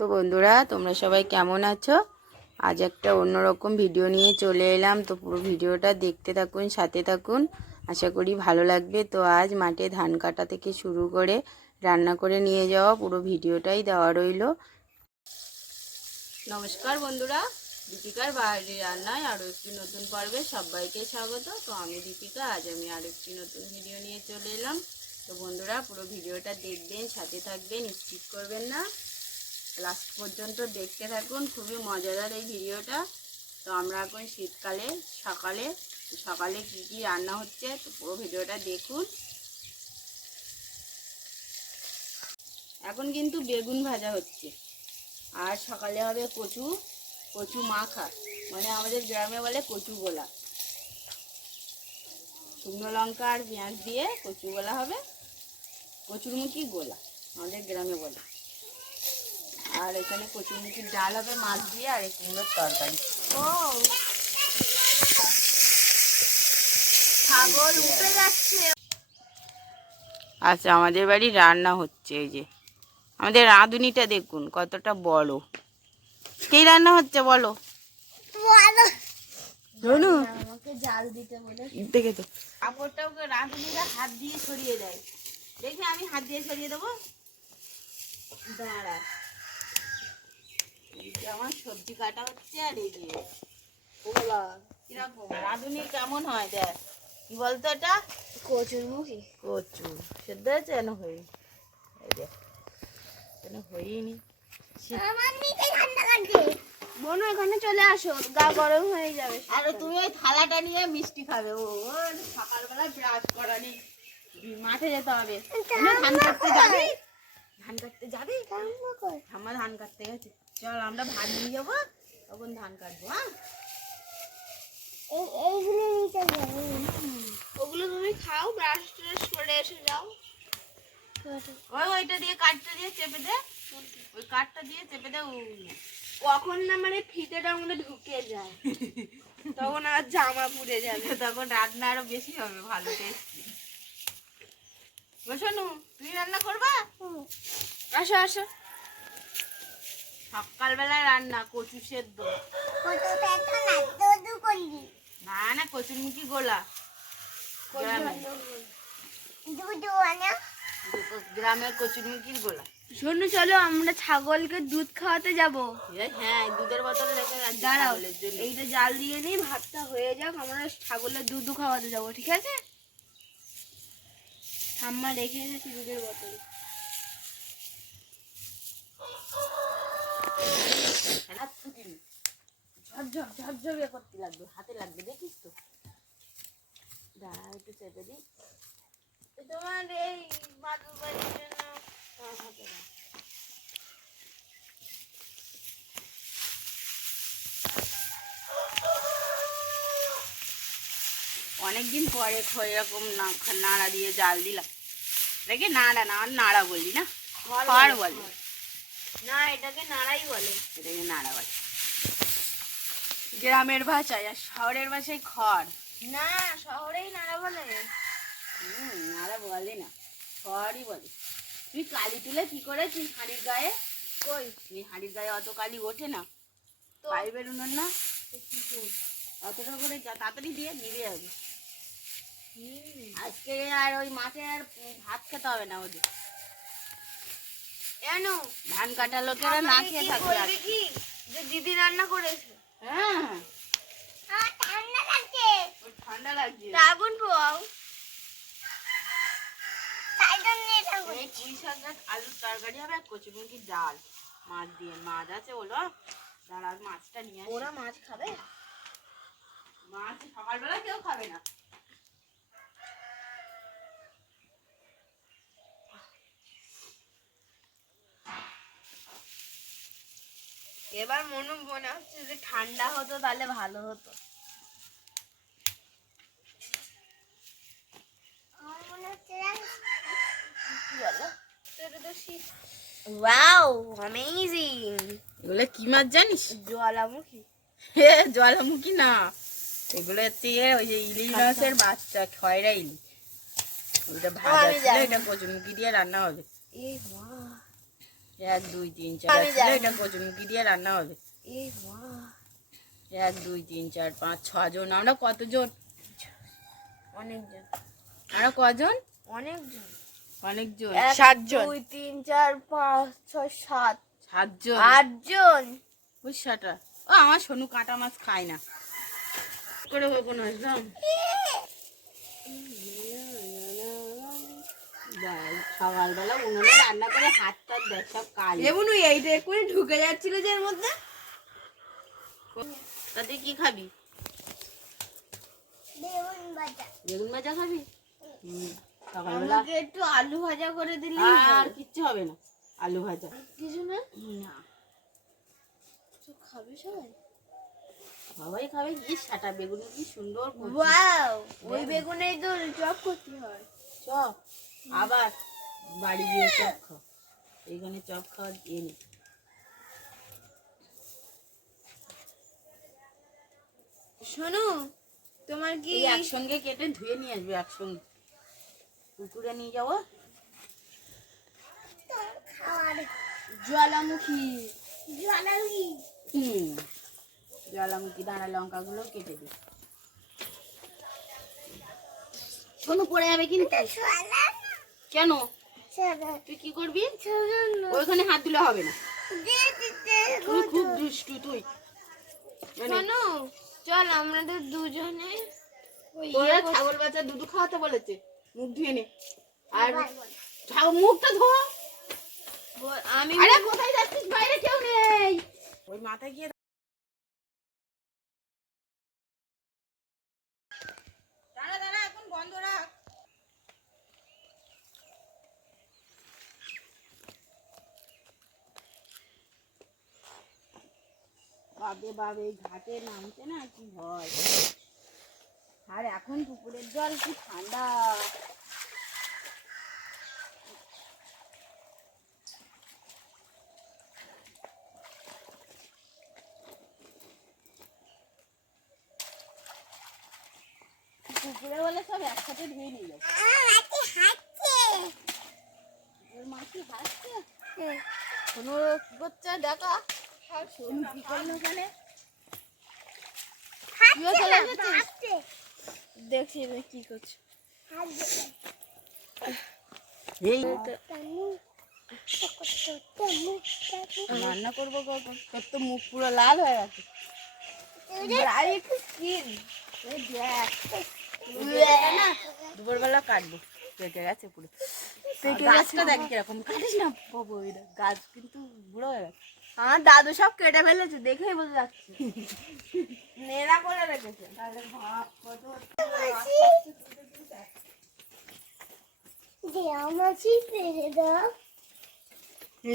তো বন্ধুরা, তোমরা সবাই কেমন আছো? আজ একটা অন্যরকম ভিডিও নিয়ে চলে এলাম। তো পুরো ভিডিওটা দেখতে থাকুন, সাথে থাকুন, আশা করি ভালো লাগবে। তো আজ মাঠে ধান কাটা থেকে শুরু করে রান্না করে নিয়ে যাওয়া পুরো ভিডিওটাই দেওয়া রইল। নমস্কার বন্ধুরা, দীপিকার বাইরে রান্নায় আরও একটি নতুন পর্বে সবাইকে স্বাগত। তো আমি দীপিকা, আজ আমি আরও একটি নতুন ভিডিও নিয়ে চলে এলাম। তো বন্ধুরা, পুরো ভিডিওটা দেখবেন, সাথে থাকবেন, স্কিপ করবেন না, লাস্ট পর্যন্ত দেখতে থাকুন। খুবই মজাদার এই ভিডিওটা। তো আমরা এখন শীতকালে সকালে কি কি রান্না হচ্ছে, তো পুরো ভিডিওটা দেখুন। এখন কিন্তু বেগুন ভাজা হচ্ছে, আর সকালে হবে কচু মাখা, মানে আমাদের গ্রামে বলে কচু গোলা। শুকনো লঙ্কা আর পেঁয়াজ দিয়ে কচু গোলা হবে, কচুরমুখী গোলা আমাদের গ্রামে বলে। আর এখানে কচুরমুখির ডাল হবে মাছ দিয়ে, আর এই কুমড়োর তরকারি। ও ছাগল উঠে যাচ্ছে। আচ্ছা, আমাদের বাড়ি রান্না হচ্ছে। এই যে আমাদের রাঁধুনিটা দেখুন কতটা বড়। কি রান্না হচ্ছে বলো? আমাকে জাল দিতে বলে দেখে তো কাপড়টা ওকে রাঁধুনিরা হাত দিয়ে সরিয়ে দেয়। দেখি আমি হাত দিয়ে সরিয়ে দেবো, দাঁড়া। আমার সবজি কাটা হচ্ছে, আর এই যে কিরকম রাঁধুনি কেমন হয় দেখ। কি বলতো এটা? কচুরমুখী। কচু সেদ্ধ হয়েছে যেন হয়নি, এই দেখ যেন হয়নি। বোনো এখানে চলে আসো, গা গরম হয়ে যাবে। আর তুমি ওই থালাটা নিয়ে মিষ্টি খাবে। ও সকালবেলা ব্রাশ করা নেই, মাঠে যেতে হবে। ধান কাটতে যাবি? ধান কাটতে যাবি? ঠাম্মা ধান কাটতে গেছে। চল আমরা ভাত নিয়ে যাবো, তখন ধান কাটবো। হ্যাঁ, এইগুলো নিতে যাবো। ওগুলো তুমি খাও, ব্রাশ ট্রাশ করে এসে যাও। ওইটা দিয়ে কাঠটা দিয়ে চেপে দে, ওই কাঠটা দিয়ে চেপে দে। কখন না মানে ফিতেটার মধ্যে ঢুকে যায়, তখন আর জামা পুড়ে যাবে। তখন রান্না আরো বেশি হবে, ভালো টেস্টি। শোনো, তুমি রান্না করবা? আসো আসো। সকালবেলা রান্না কচু সেদ্ধ। না না, কচুরমুখী গোলা। গ্রামের কচুরমুখীর গোলা। শোনো, চলো আমরা ছাগলকে দুধ খাওয়াতে যাব। হ্যাঁ, দুধের বোতলে রেখে গেছি দাঁড়াও, ছাগলের জন্য। এইটা জাল দিয়ে নিই, ভাতটা হয়ে যাক, আমরা ছাগলের দুধ খাওয়াতে যাব, ঠিক আছে? ঠাম্মা রেখে গেছি দুধের বোতল। ঝরঝরে করতে লাগবে, হাতে লাগবে, দেখিস তো। দাঁড়া একটু চেপে দিই। তোমার এই বাদুর বাড়ির জন্য হাতে রাখ। অনেকদিন পরে এরকম নাড়া দিয়ে জাল দিলাম। দেখে নাড়া না, নাড়া বললি না, খড় বলে না, এটাকে নাড়াই বলে। এটাকে নাড়া বলে গ্রামের ভাষায়, আর শহরের ভাষায় খড়। না, শহরেই নাড়া বলে। নাড়া বলে না, খড়ই বলে। তুই কালি তুলে কি করেছিস হাঁড়ির গায়ে? কই? তুই হাঁড়ির গায়ে অত কালি ওঠে না, তো পাইপের উনুন না, অতটা করে তাড়াতাড়ি দিয়ে নিভে যাবে। আজকে আর ওই মাঠে আর ভাত খেতে হবে না ওদের। এনো ধান কাটা লোকেরা না খেয়ে থাকবে। বলবি কি যে দিদি রান্না করেছে? হ্যাঁ, ঠান্ডা লাগছে। ঠান্ডা লাগছে। আগুন পোয়াও। এই পুঁই শাকের আলুর তরকারি হবে, আর কচুরমুখির ডাল মাছ দিয়ে। মাছ আছে ওলো, দাঁড়া মাছটা নিয়ে আসি। ওরা মাছ খাবে? মাছ সকালবেলা কেউ খাবে না। এবার মনে হচ্ছে যে ঠান্ডা হতো তাহলে ভালো হতো। Wow, amazing. এগুলো কি মাছ জানিস? জ্বালামুখী। জ্বালামুখী না, এগুলো হচ্ছে ওই যে ইলিশ মাছের বাচ্চা, খয়রা ইলিশ। ওইটা ভাজা ছিল, এটা কচুরমুখী দিয়ে রান্না হবে। 1 2 3 4 আমি জানি। এটা কচুমুখি দিয়ে রান্না হবে। এই মা 1 2 3 4 5 6 জন। আমরা কতজন? অনেকজন আমরা কজন? অনেকজন অনেকজন। 7 জন 2 3 4 5 6 7 7 জন। 8 জন বুঝছাটা ও আমার সোনু কাঁটা মাছ খায় না করে হোক না একদম। সকালবেলা উনুনে রান্না করে হাত টাত দেখ সব কালি। এমন এইটা করে ঢুকে যাচ্ছিল যে এর মধ্যে। তাতে কি খাবি? বেগুন ভাজা খাবি? সকালবেলা আমাকে একটু আলু ভাজা করে দিলি। আর কিচ্ছু হবে না, আলু ভাজা কিছু না না। তো খাবে সবাই? সবাই খাবে। কি সাটা বেগুন কি সুন্দর করছিস। ওয়াও ওই বেগুনেই তো চপ করতে হয়। চপ আবার বাড়ি গিয়ে চপ খাও। এইখানে চপ খাওয়া এনে শোনো তোমার কি এই একসঙ্গে কেটে ধুয়ে নিয়ে আসবে, একসঙ্গে পুকুরে নিয়ে যাবো। জ্বালামুখী জ্বালামুখী দাঁড়া লঙ্কাগুলো কেটে দিই। শোনো পড়ে যাবে কিন্তু। কেন? তুই কি করবি? ওইখানে হাত দিলে হবে না। তুই খুব দুষ্টু তুই। শোনো চল আমাদের দুজনে তোরা ছাগল বাচ্চা দুধ খাওয়াতে বলেছে, মুখ ধুয়ে নে। আর মুখটা ধো। আমি আরে কোথায় যাচ্ছিস? বাইরে কেউ নেই। ওই মাথায় গিয়ে দাঁড়া দাঁড়া, এখন বন্ধ রাখ। বাবে বাবে ঘাটে নামতে না কি ভয়। আর এখন পুকুরের জল কি ঠান্ডা। পুকুরে বলে সব একসাথে ধুয়ে নিয়ে যাবে। ওর মা কি হাসছে? কোনো কি করছে দেখা। সোনু কি করলো ওখানে? তুইও চলে এসেছিস? দেখছি আমি কি করছি। এই রান্না করবো কখন? তোর তো মুখ পুরো লাল হয়ে গেছে। আরে একটু স্কিন না দুপুরবেলা কাটবো, পেকে গেছে পুরো। গাছটা দেখ কিরকম, কাটিস না বাবু। গাছ কিন্তু বুড়ো হয়ে গেছে। আমার দাদু সব কেটে ফেলেছে, দেখেই বোঝা যাচ্ছে নেড়া করে রেখেছে। তাহলে ভাব কত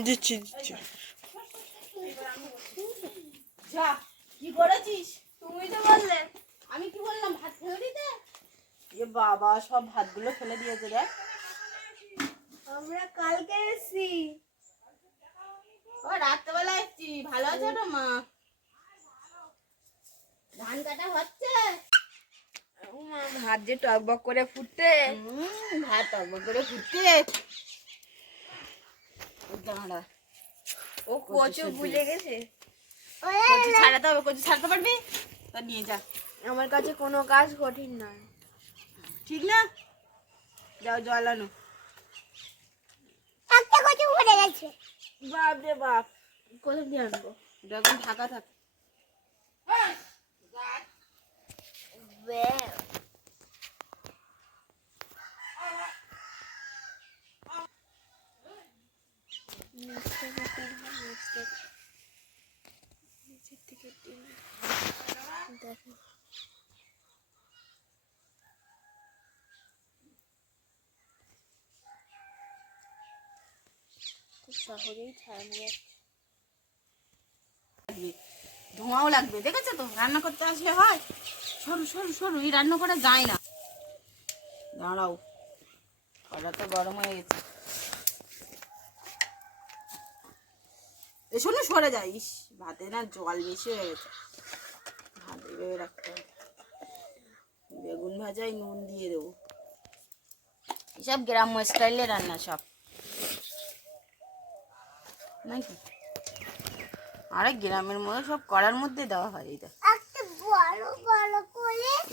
দিচ্ছি দিচ্ছি। যা কি করেছিস? তুমি তো বললে। আমি কি বললাম ভাত ফেলে দিতে? এ বাবা সব ভাতগুলো ফেলে দিয়েছে রে। আমরা কালকে এসেছি। ও রাত্রেবেলা এসছি। ভালো আছে তো মা? ধান কাটা হচ্ছে। ভাত যে টকবক করে ফুটতে। ভাত টকবক করে ফুটছে। দাঁড়া, ও কচু ভুলে গেছে। কচু ছাড়াতে হবে। কচু ছাড়াতে পারবি? তা নিয়ে যা। আমার কাছে কোনো কাজ কঠিন নয়। ঠিক না? যাও জল আনো। একটা কচু ভুলে গেছে। বাপ রে বাপ, কোথা দিয়ে আনবো? এটা এখন ঢাকা থাকে। দেখো খুব সহজেই ছাড়ানো যাচ্ছে। ধোঁয়াও লাগবে, দেখেছো তো? রান্না করতে আসলে হয়। সরু সরু সরু, এই রান্না করা যায় না। দাঁড়াও, কড়া তো গরম হয়ে গেছে। শোনো সরে যাইস। ভাতে না জল বেশি হয়ে গেছে। ভাত এইভাবে রাখতে হবে। বেগুন ভাজায় নুন দিয়ে দেবো। এসব গ্রাম্য স্টাইলে রান্না সব। নাকি? আরে গ্রামের মধ্যে সব কড়ার মধ্যে দেওয়া হয় এটা।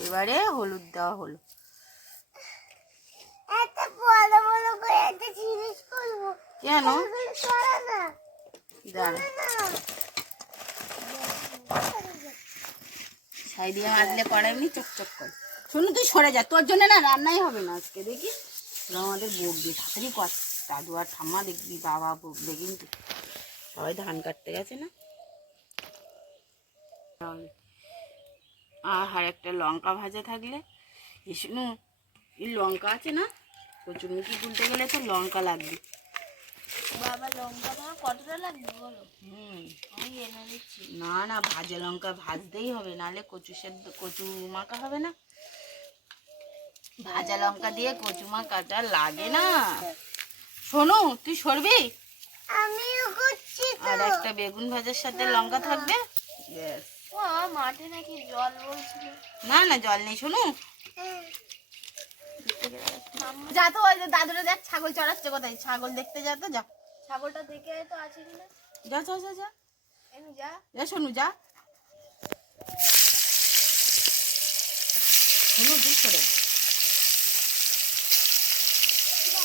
এবারে হলুদ দেওয়া হলো। কেন? দাঁড়া, ছাই দিয়ে মাজলে কড়া এমনি চকচক করে। শোনো তুই সরে যা, তোর জন্য না রান্নাই হবে না আজকে। দেখি আমাদের বকবে, তাড়াতাড়ি কর। দাদু আর ঠাম্মা দেখবি, বাবা বকবে কিন্তু। সবাই ধান কাটতে গেছে না। আর একটা লঙ্কা ভাজা থাকলে। শোনো, এই লঙ্কা আছে না, কচুরমুখি তুলতে গেলে তো লঙ্কা লাগবে। বাবা লঙ্কা তোমার কতটা লাগবে বলো? আমি এনে দিচ্ছি। না না, ভাজা লঙ্কা ভাজতেই হবে, নাহলে কচু সেদ্ধ কচু মাখা হবে না। ভাজা লঙ্কা দিয়ে কচু মাখাটা লাগে না। শোনো তুই সরবি, আমিও করছি। আর একটা বেগুন ভাজার সাথে লঙ্কা থাকবে, ব্যাস। ও মাঠে নাকি জল বলছিল। না না, জল নেই। শোনো যা তো, ওই যে দাদুরা দেখ ছাগল চড়াচ্ছে কোথায়, ছাগল দেখতে যা তো, যা। ছাগলটা দেখে আয় তো আছে কিনা। যা যা যা যা, এনু যা। যা সোনু যা। সোনু তুই সরে যা।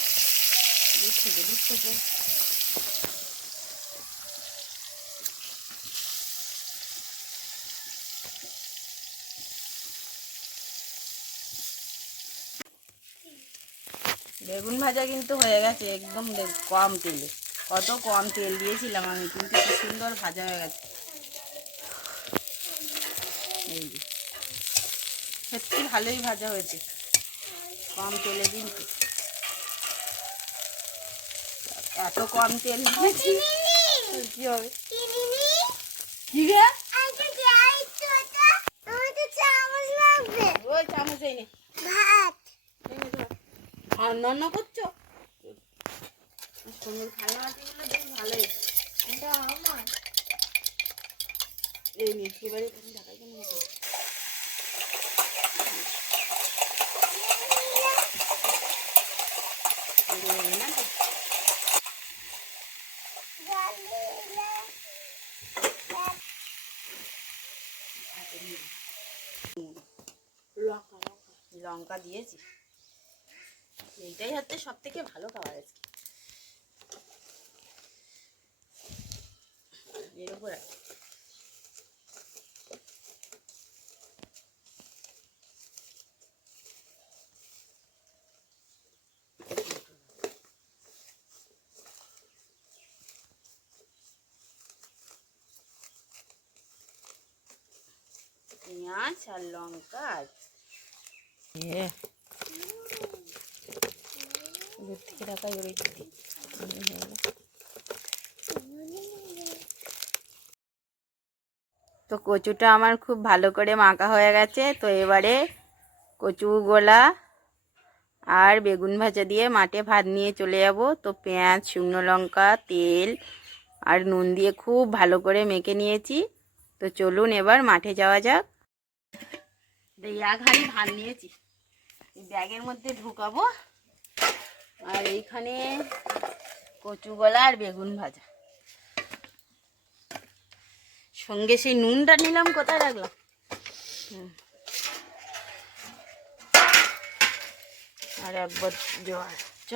দিচ্ছে। বেগুন ভাজা কিন্তু হয়ে গেছে একদম কম তেলে। কত কম তেল দিয়েছিলাম আমি, কিন্তু কি সুন্দর ভাজা হয়ে গেছে। এই যে সত্যি ভালোই ভাজা হয়েছে, কম তেলে কিন্তু। এত কম তেল দিয়েছি, কি হবে? কি রে? ওই চামচ এই নে। রান্না করছো? সোনুর খেলনা আটিগুলো বেশ ভালোই। এটা আমার। এই নে, এবারে তুমি ঢাকাই কেন না তো। লঙ্কা দিয়েছি, এইটাই হচ্ছে সব থেকে ভালো খাবার আজকে। এর উপর পেঁয়াজ আর লঙ্কা থেকে রাখাই ওরে। তো কচুটা আমার খুব ভালো করে মাখা হয়ে গেছে। তো এবারে কচু গোলা আর বেগুন ভাজা দিয়ে মাঠে ভাত নিয়ে চলে যাব। তো পেঁয়াজ, শুকনো লঙ্কা, তেল আর নুন দিয়ে খুব ভালো করে মেখে নিয়েছি। তো চলুন এবার মাঠে যাওয়া যাক। এক হাঁড়ি ভাত নিয়েছি, ব্যাগের মধ্যে ঢুকাবো। আর এইখানে কচু গোলা আর বেগুন ভাজা, সঙ্গে সেই নুনটা নিলাম, কোথায় রাখলাম। আর একবার জল। চ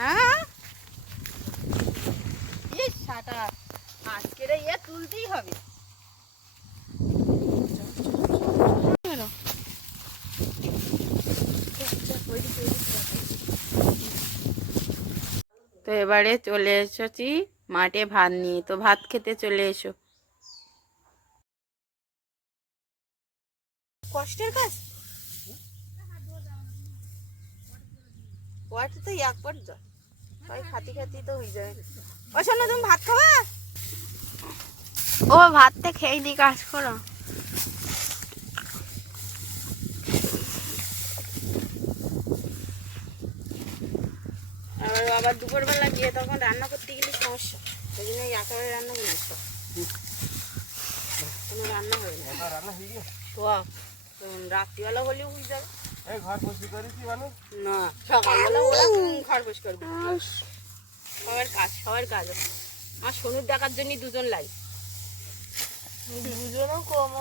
হ্যাঁ, আজকের ইয়ে তুলতেই হবে। তো এবারে চলে এসেছি মাঠে ভাত নিয়ে। তো ভাত খেতে চলে এসো। কষ্টের কাজ ওয়াটা তো এক পর যা তাই খাতি খাতি তো হয়ে যায়। ও শোনো তুমি ভাত খাবা? ও ভাতটা খেয়ে দি কাজ করো। আবার দুপুরবেলা গিয়ে তখন রান্না করতে গেলে সমস্যা, ওই জন্য একেবারে রান্না করি সব, কোনো রান্না হবে না। তো রাত্রিবেলা হলেও হয়ে যাবে না, সকালবেলা ওরা ঘর পরিষ্কার করবে। সবার কাজ আমার সোনুর দেখার জন্য দুজন লাই, দুজনও কম।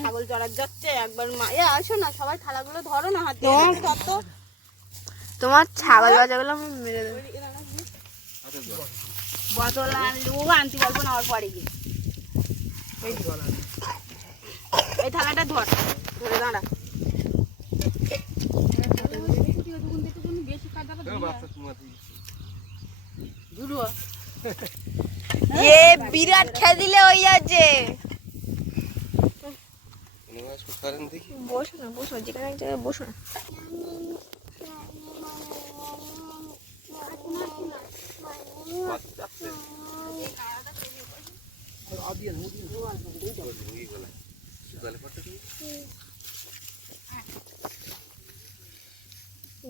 ছাগল চড়ার যাচ্ছে একবার মা আসো না, সবাই থালাগুলো ধরো না হাতে ধরতো। তোমার ছাগল বাজাগুলো আমি মেরে দেবো। বোতল আনলে ও আনতে পারবো না, আমার পরে গিয়ে এই থালাটা ধর, ধরে দাঁড়া। এ বিরাট খেয়ে দিলে হয়ে যাচ্ছে। বসো না, বসো, যেখানে এক জায়গায় বসো না।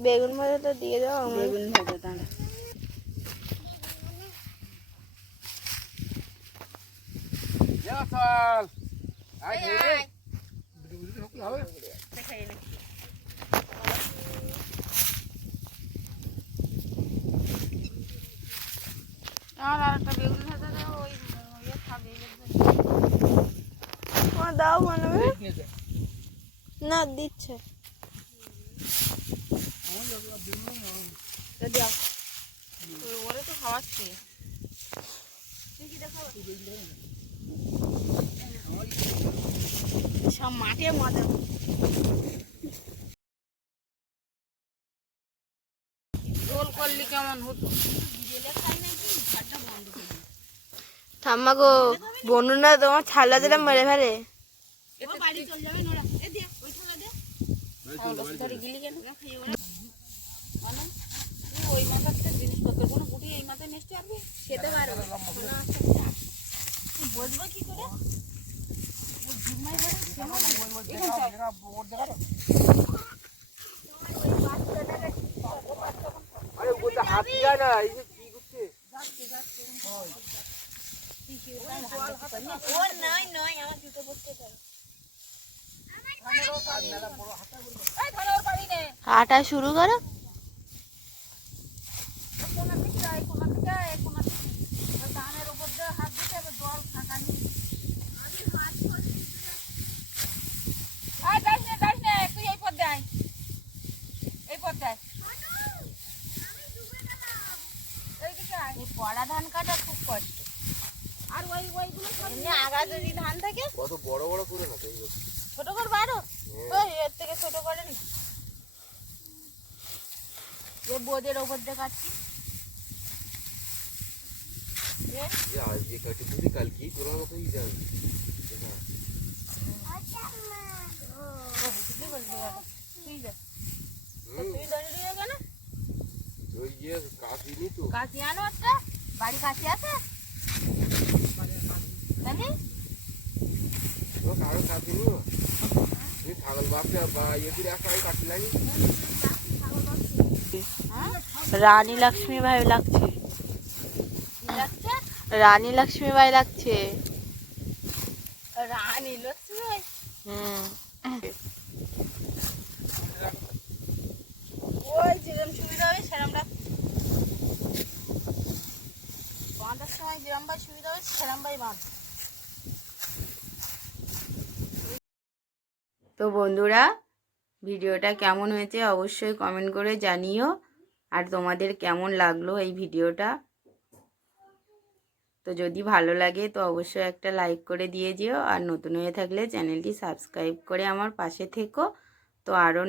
বেগুন ভাজাটা দিয়ে দাও। বেগুন ভাজা দাঁড়া। দাও বানাবে না, দিচ্ছে। ওরে তো খাওয়াচ্ছে। সব মাঠে মজা। রোল করলে কেমন হতো? ঠাম্মা গো, বনুনা তোমার ছালা দিলাম মেরে ফেলে। বাড়ি চলে যাবে নোরা। এ দে ওই থালা দে। ধরে গিলি কেন? ওই মাথাতে জিনিসপত্র কোনো গুটি এই মাথায় নেচতে পারবে, খেতে পারবে বসবো কি করে? হাঁটা শুরু করো। পড়া ধান কাটা খুব কষ্ট, আর ওইগুলো আগা যদি ধান থাকে কত বড় বড় করে না ছোট করে বাড়ো, এর থেকে ছোট করে নি বোদের ওপর দিয়ে কাটছি। আজকে কাটি দিদি কালকেই তোলার মতোই যাবে। তুমি দাঁড়িয়ে কেন? ওই ইয়ে কাশি নি তো, কাশি আনো একটা, বাড়ি কাশি আছে নাকি? কারো কাশি নি তুমি ছাগল বাপে বা ইয়ে করে একটা কাটি লাগি। রানী লক্ষ্মী ভাই লাগছে, রানী লক্ষ্মী ভাই লাগছে। রানী লক্ষ্মী ওই যেরকম সুবিধা হবে সেরকম বাঁধার সময় যেরকম ভাই সুবিধা হবে সেরকম ভাই বাঁধ। তো বন্ধুরা, ভিডিওটা কেমন হয়েছে অবশ্যই কমেন্ট করে জানিও, আর তোমাদের কেমন লাগলো এই ভিডিওটা। তো যদি ভালো লাগে তো অবশ্যই একটা লাইক করে দিয়ে যেও, আর নতুন হয়ে থাকলে চ্যানেলটি সাবস্ক্রাইব করে আমার পাশে থেকো। তো আরও